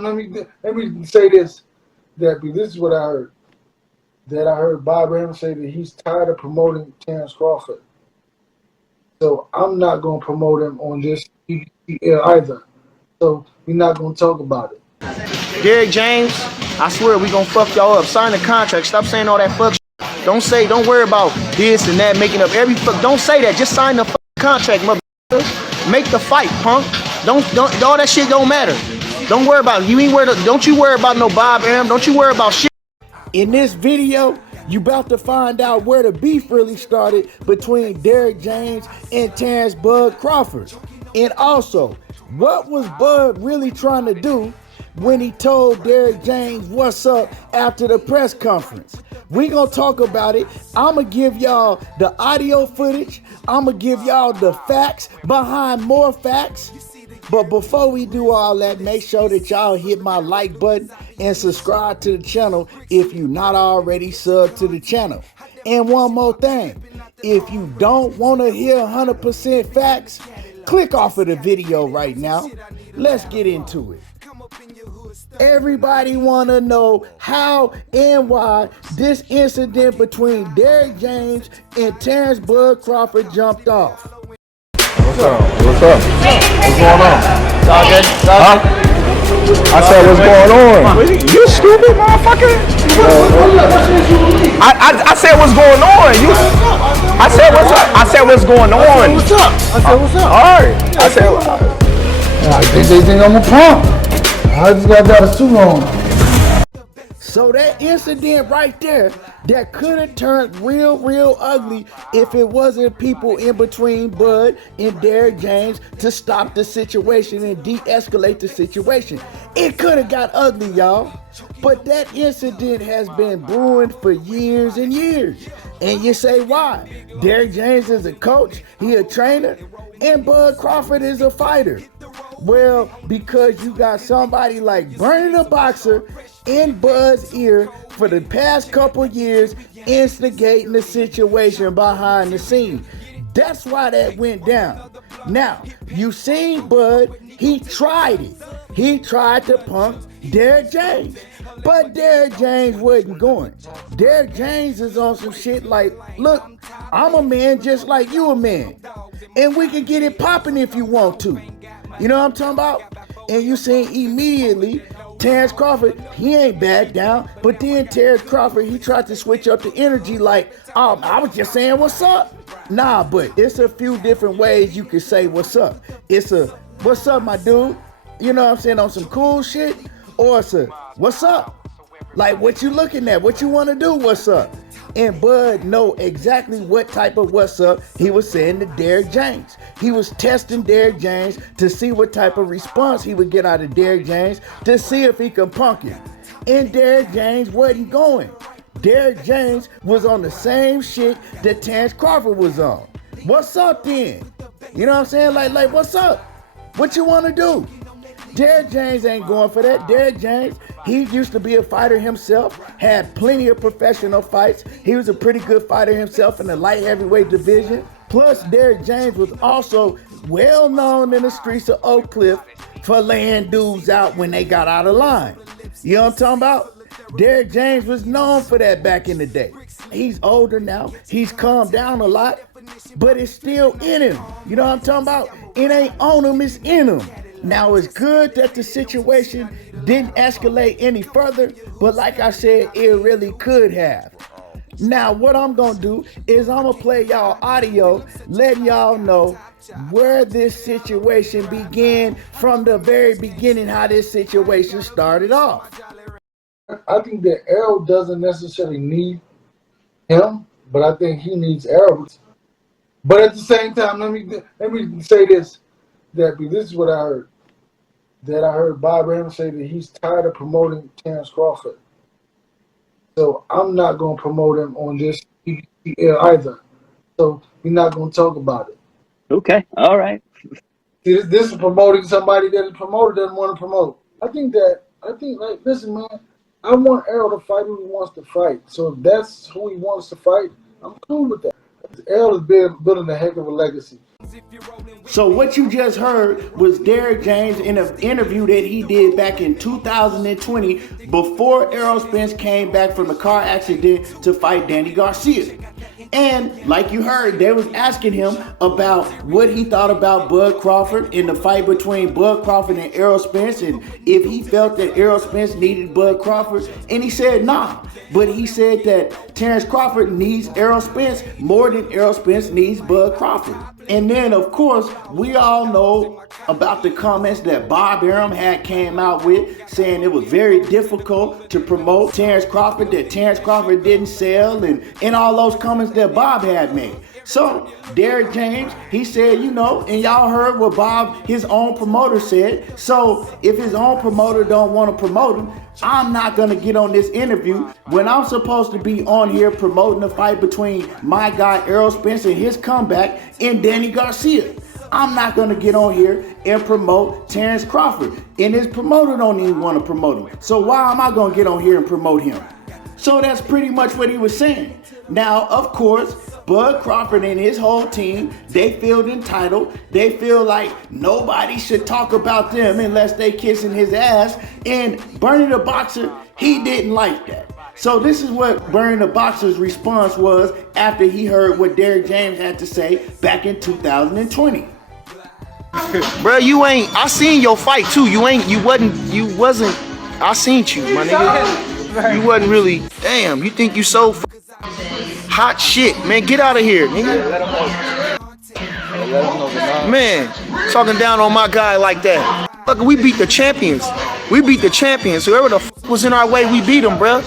let me say this. This is what I heard. That I heard Bob Arum say that he's tired of promoting Terence Crawford. So I'm not gonna promote him on this either. So we're not gonna talk about it. Derrick James, I swear we gonna fuck y'all up. Sign the contract. Stop saying all that fuck shit. Don't worry about this and that, making up every fuck. Don't say that. Just sign the contract, motherfucker. Make the fight, punk. Don't all that shit don't matter. Don't worry about it. Don't you worry about no Bob Arum. Don't you worry about shit. In this video, you about to find out where the beef really started between Derrick James and Terence Bud Crawford. And also, what was Bud really trying to do when he told Derrick James what's up after the press conference? We gonna talk about it. I'ma give y'all the audio footage. I'ma give y'all the facts behind more facts. But before we do all that, make sure that y'all hit my like button and subscribe to the channel if you're not already subbed to the channel. And one more thing, if you don't want to hear 100% facts, click off of the video right now. Let's get into it. Everybody want to know how and why this incident between Derrick James and Terence Bud Crawford jumped off. What's up? What's up? What's going on? It's all good. It's all good. I said, what's going on? You stupid motherfucker? I said, what's going on? I said, what's up? I said, what's going on? What's up? I said, what's up? All right. I said, they think I'm a punk. I just got a suit on. So that incident right there, that could have turned real ugly if it wasn't people in between Bud and Derrick James to stop the situation and de-escalate the situation. It could have got ugly, y'all. But that incident has been brewing for years and years. And you say why? Derrick James is a coach, he a trainer, and Bud Crawford is a fighter. Well, because you got somebody like Bernie the boxer in Bud's ear for the past couple years, instigating the situation behind the scene. That's why that went down. Now, you seen Bud, he tried it. He tried to punk Derrick James. But Derrick James wasn't going. Derrick James is on some shit like, look, I'm a man just like you a man. And we can get it popping if you want to. You know what I'm talking about? And you seen immediately Terence Crawford, he ain't back down. But then Terence Crawford, he tried to switch up the energy like, I was just saying what's up. Nah, but it's a few different ways you can say what's up. It's a, what's up, my dude? You know what I'm saying, on some cool shit? Or it's a, what's up? Like, what you looking at? What you want to do? What's up? And Bud know exactly what type of what's up he was saying to Derrick James. He was testing Derrick James to see what type of response he would get out of Derrick James to see if he can punk him. And Derrick James wasn't going. Derrick James was on the same shit that Terence Crawford was on. What's up then? You know what I'm saying? Like what's up? What you want to do? Derrick James ain't going for that. Derrick James, he used to be a fighter himself, had plenty of professional fights. He was a pretty good fighter himself in the light heavyweight division. Plus, Derrick James was also well known in the streets of Oak Cliff for laying dudes out when they got out of line. You know what I'm talking about? Derrick James was known for that back in the day. He's older now. He's calmed down a lot, but it's still in him. You know what I'm talking about? It ain't on him, it's in him. Now, it's good that the situation didn't escalate any further, but like I said, it really could have. Now, what I'm gonna do is I'm gonna play y'all audio, letting y'all know where this situation began from the very beginning, how this situation started off. I think that Errol doesn't necessarily need him, but I think he needs Errol. But at the same time, let me say this, that this is what I heard. That I heard Bob Arum say that he's tired of promoting Terence Crawford. So I'm not going to promote him on this either. So we're not going to talk about it. Okay, all right. See, this is promoting somebody that the promoter doesn't want to promote. I think, like, listen, man, I want Errol to fight who he wants to fight. So if that's who he wants to fight, I'm cool with that. Errol is building a heck of a legacy. So what you just heard was Derrick James in an interview that he did back in 2020 before Errol Spence came back from a car accident to fight Danny Garcia. And like you heard, they was asking him about what he thought about Bud Crawford in the fight between Bud Crawford and Errol Spence, and if he felt that Errol Spence needed Bud Crawford, and he said nah. But he said that Terence Crawford needs Errol Spence more than Errol Spence needs Bud Crawford. And then, of course, we all know about the comments that Bob Arum had came out with, saying it was very difficult to promote Terence Crawford, that Terence Crawford didn't sell, and all those comments that Bob had made. So Derrick James, he said, you know, and y'all heard what Bob, his own promoter, said. So if his own promoter don't want to promote him, I'm not going to get on this interview when I'm supposed to be on here promoting the fight between my guy Errol Spence and his comeback and Danny Garcia. I'm not going to get on here and promote Terence Crawford, and his promoter don't even want to promote him. So why am I going to get on here and promote him? So that's pretty much what he was saying. Now, of course, Bud Crawford and his whole team, they feel entitled. They feel like nobody should talk about them unless they kissing his ass. And Bernie the Boxer, he didn't like that. So this is what Bernie the Boxer's response was after he heard what Derrick James had to say back in 2020. Bro, I seen your fight too. You wasn't, I seen you, my nigga. You wasn't really, damn, you think you so hot shit, man, get out of here, nigga. Man, talking down on my guy like that. Look, we beat the champions. Whoever the fuck was in our way, we beat them, bro.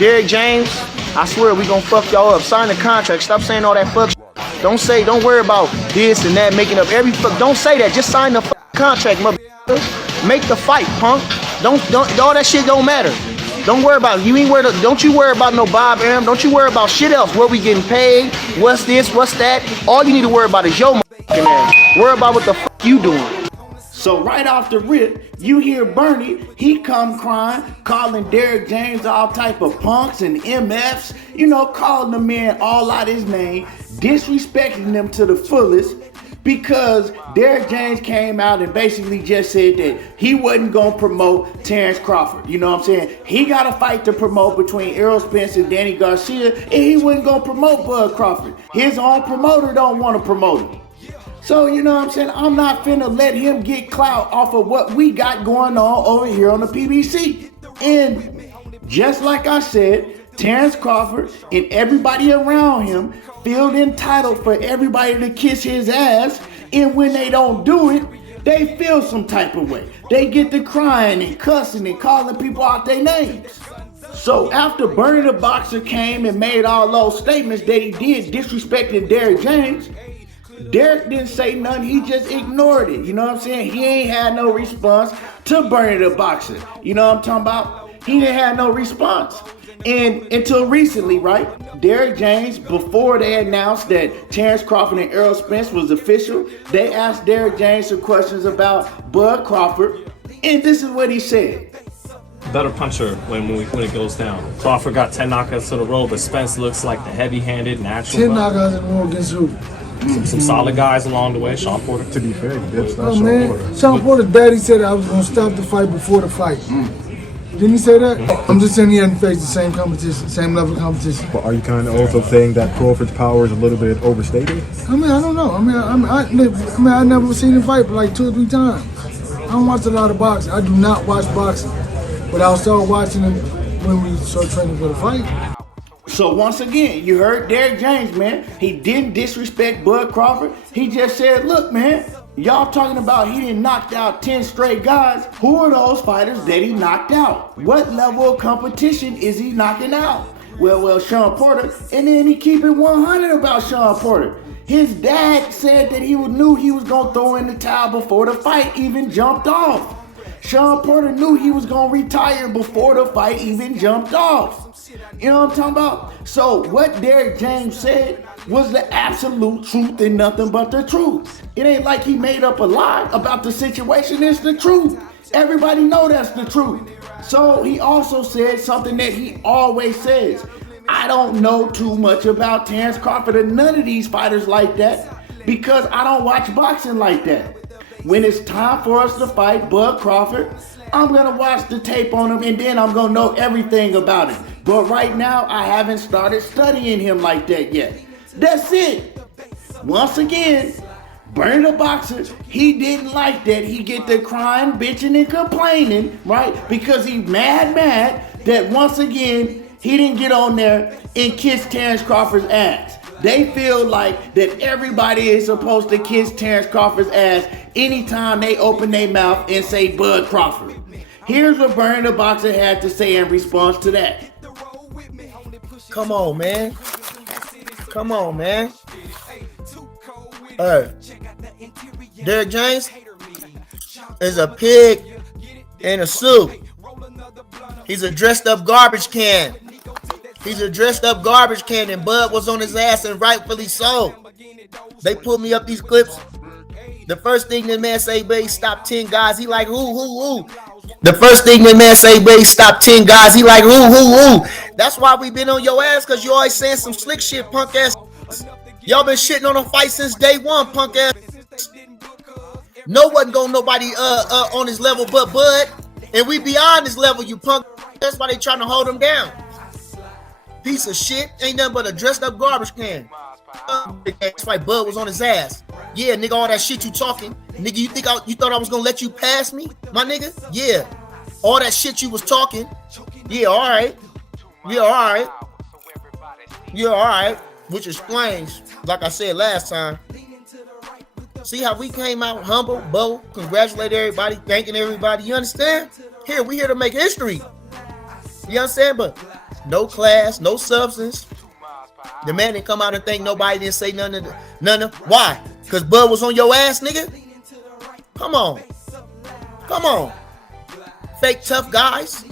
Derrick James, I swear we gonna fuck y'all up. Sign the contract. Stop saying all that fuck shit. Don't worry about this and that, making up every fuck. Don't say that. Just sign the contract, motherfucker. Make the fight, punk. Don't all that shit don't matter. Don't worry about it. Don't you worry about no Bob Arum. Don't you worry about shit else. What we getting paid? What's this? What's that? All you need to worry about is your motherfucking ass. Worry about what the fuck you doing. So right off the rip, you hear Bernie, he come crying, calling Derrick James all type of punks and MFs, you know, calling the man all out his name, disrespecting them to the fullest, because Derrick James came out and basically just said that he wasn't going to promote Terence Crawford. You know what I'm saying? He got a fight to promote between Errol Spence and Danny Garcia, and he wasn't going to promote Bud Crawford. His own promoter don't want to promote him. So, you know what I'm saying? I'm not finna let him get clout off of what we got going on over here on the PBC. And just like I said, Terence Crawford and everybody around him feel entitled for everybody to kiss his ass, and when they don't do it, they feel some type of way. They get to crying and cussing and calling people out their names. So after Bernie the Boxer came and made all those statements that he did disrespecting Derrick James, Derrick didn't say nothing, he just ignored it. You know what I'm saying? He ain't had no response to Bernie the Boxer. You know what I'm talking about? He didn't have no response. And until recently, right, Derrick James, before they announced that Terence Crawford and Errol Spence was official, they asked Derrick James some questions about Bud Crawford, and this is what he said. Better puncher when it goes down. Crawford got 10 knockouts to the row, but Spence looks like the heavy-handed, natural. 10 knockouts in a row against who? Some solid guys along the way. Sean Porter. To be fair, he did start Oh, Sean man. Porter. Sean Porter's daddy said I was going to stop the fight before the fight. Didn't he say that? I'm just saying he hadn't faced the same competition, same level of competition. But are you kind of also saying that Crawford's power is a little bit overstated? I mean, I don't know. I never seen him fight like 2 or 3 times. I don't watch a lot of boxing. I do not watch boxing. But I'll start watching him when we start training for the fight. So once again, you heard Derrick James, man. He didn't disrespect Bud Crawford. He just said, look, man, y'all talking about he didn't knock out 10 straight guys. Who are those fighters that he knocked out? What level of competition is he knocking out? Well, Sean Porter. And then he keep it 100 about Sean Porter. His dad said that he knew he was going to throw in the towel before the fight even jumped off. Sean Porter knew he was going to retire before the fight even jumped off. You know what I'm talking about? So what Derrick James said was the absolute truth and nothing but the truth. It ain't like he made up a lie about the situation. It's the truth. Everybody know that's the truth. So he also said something that he always says. I don't know too much about Terence Crawford or none of these fighters like that. because I don't watch boxing like that. When it's time for us to fight Bud Crawford, I'm gonna watch the tape on him and then I'm gonna know everything about him. But right now, I haven't started studying him like that yet. That's it. Once again, Bernie the Boxer, he didn't like that. He get to crying, bitching, and complaining, right? Because he mad that once again, he didn't get on there and kiss Terence Crawford's ass. They feel like that everybody is supposed to kiss Terence Crawford's ass anytime they open their mouth and say Bud Crawford. Here's what Bernie the Boxer had to say in response to that. Come on, man. Come on, man. Derrick James is a pig in a suit. He's a dressed up garbage can. He's a dressed up garbage can, and Bud was on his ass, and rightfully so. They pulled me up these clips. The first thing that man say, baby, stop 10 guys. He like, who? The first thing that man say, baby, stop 10 guys. He like, who? That's why we been on your ass, because you always saying some slick shit, punk ass. Y'all been shitting on a fight since day one, punk ass. No one go nobody on his level but Bud. And we beyond this level, you punk. That's why they trying to hold him down. Piece of shit. Ain't nothing but a dressed up garbage can. That's why Bud was on his ass. Yeah, nigga, all that shit you talking. Nigga, you thought I was gonna let you pass me? My nigga? Yeah. All that shit you was talking. Yeah, alright. Which explains, like I said last time. See how we came out humble, bold, congratulate everybody, thanking everybody. You understand? We here to make history. You understand? But no class, no substance. The man didn't come out and thank nobody, didn't say none of. Why? Because Bud was on your ass, nigga? Come on. Fake tough guys.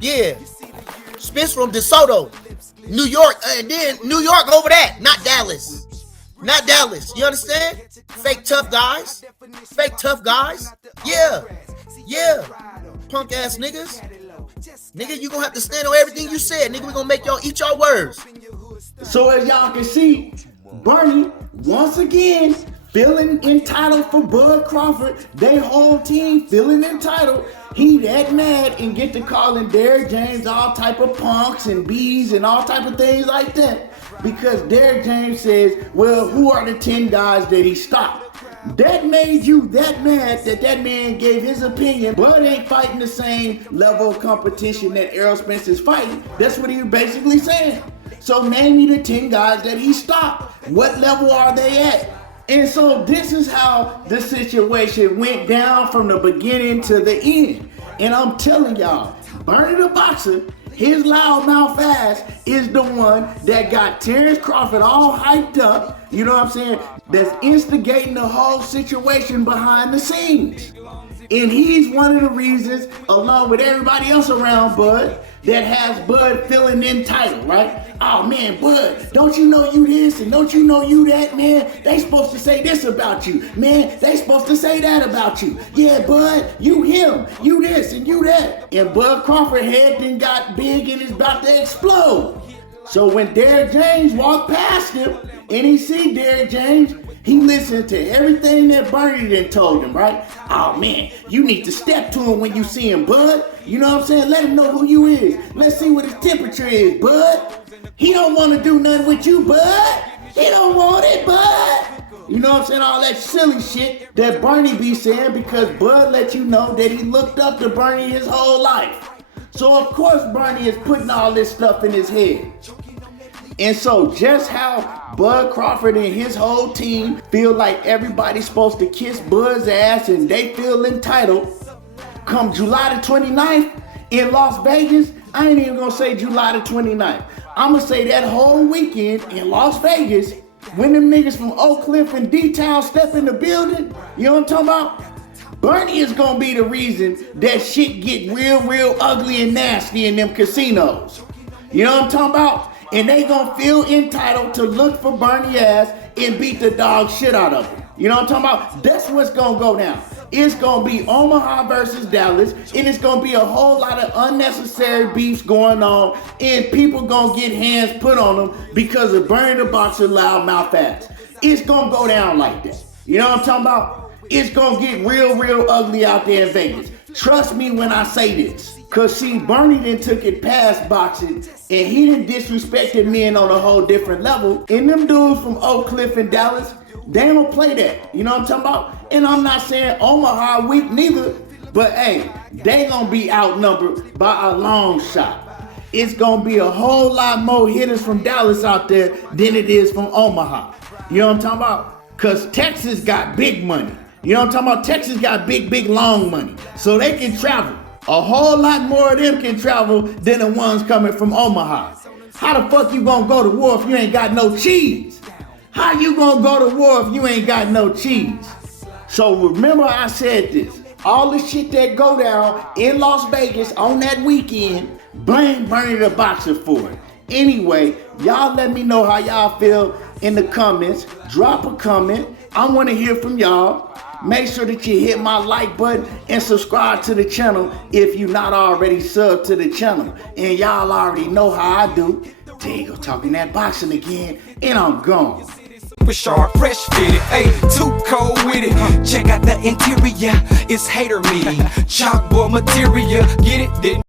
Yeah. Spence from DeSoto, New York, and then New York over that, not Dallas. You understand? Fake tough guys. Yeah. Punk ass niggas. Nigga, you gonna have to stand on everything you said. Nigga, we gonna make y'all eat your words. So as y'all can see, Bernie, once again, feeling entitled for Bud Crawford. They whole team feeling entitled. He that mad and get to calling Derrick James all type of punks and bees and all type of things like that. Because Derrick James says, well, who are the 10 guys that he stopped? That made you that mad that man gave his opinion. Bud ain't fighting the same level of competition that Errol Spence is fighting. That's what he was basically saying. So name me the 10 guys that he stopped. What level are they at? And so this is how the situation went down from the beginning to the end. And I'm telling y'all, Bernie the Boxer, his loudmouth ass is the one that got Terence Crawford all hyped up, you know what I'm saying, that's instigating the whole situation behind the scenes. And he's one of the reasons, along with everybody else around Bud, that has Bud feeling entitled, right? Oh man, Bud, don't you know you this and don't you know you that, man? They supposed to say this about you, man. They supposed to say that about you. Yeah, Bud, you him, you this and you that. And Bud Crawford head then got big and is about to explode. So when Derrick James walked past him and he see Derrick James, he listened to everything that Bernie done told him, right? Oh man, you need to step to him when you see him, Bud. You know what I'm saying? Let him know who you is. Let's see what his temperature is, Bud. He don't want to do nothing with you, Bud. He don't want it, Bud. You know what I'm saying? All that silly shit that Bernie be saying because Bud let you know that he looked up to Bernie his whole life. So of course Bernie is putting all this stuff in his head. And so just how Bud Crawford and his whole team feel like everybody's supposed to kiss Bud's ass and they feel entitled, come July the 29th in Las Vegas, I ain't even gonna say July the 29th. I'm gonna say that whole weekend in Las Vegas, when them niggas from Oak Cliff and D-Town step in the building, you know what I'm talking about? Bernie is gonna be the reason that shit get real ugly and nasty in them casinos. You know what I'm talking about? And they gonna feel entitled to look for Bernie ass and beat the dog shit out of him. You know what I'm talking about? That's what's gonna go down. It's gonna be Omaha versus Dallas, and it's gonna be a whole lot of unnecessary beefs going on, and people gonna get hands put on them because of Bernie the Boxer loudmouth ass. It's gonna go down like that. You know what I'm talking about? It's gonna get real ugly out there in Vegas. Trust me when I say this. Cause see, Bernie then took it past boxing, and he done disrespected men on a whole different level. And them dudes from Oak Cliff and Dallas, they don't play that. You know what I'm talking about? And I'm not saying Omaha weak neither, but hey, they gonna be outnumbered by a long shot. It's gonna be a whole lot more hitters from Dallas out there than it is from Omaha. You know what I'm talking about? Cause Texas got big money. You know what I'm talking about? Texas got big long money. So they can travel. A whole lot more of them can travel than the ones coming from Omaha. How the fuck you gonna go to war if you ain't got no cheese? How you gonna go to war if you ain't got no cheese? So remember I said this. All the shit that go down in Las Vegas on that weekend, blame Bernie the Boxer for it. Anyway, y'all let me know how y'all feel in the comments. Drop a comment. I wanna hear from y'all. Make sure that you hit my like button and subscribe to the channel if you're not already subbed to the channel. And y'all already know how I do. There you go, talking that boxing again, and I'm gone. Super sharp, fresh fitted, ayy, too cold with it. Check out the interior, it's hater me. Chalkboard material, get it?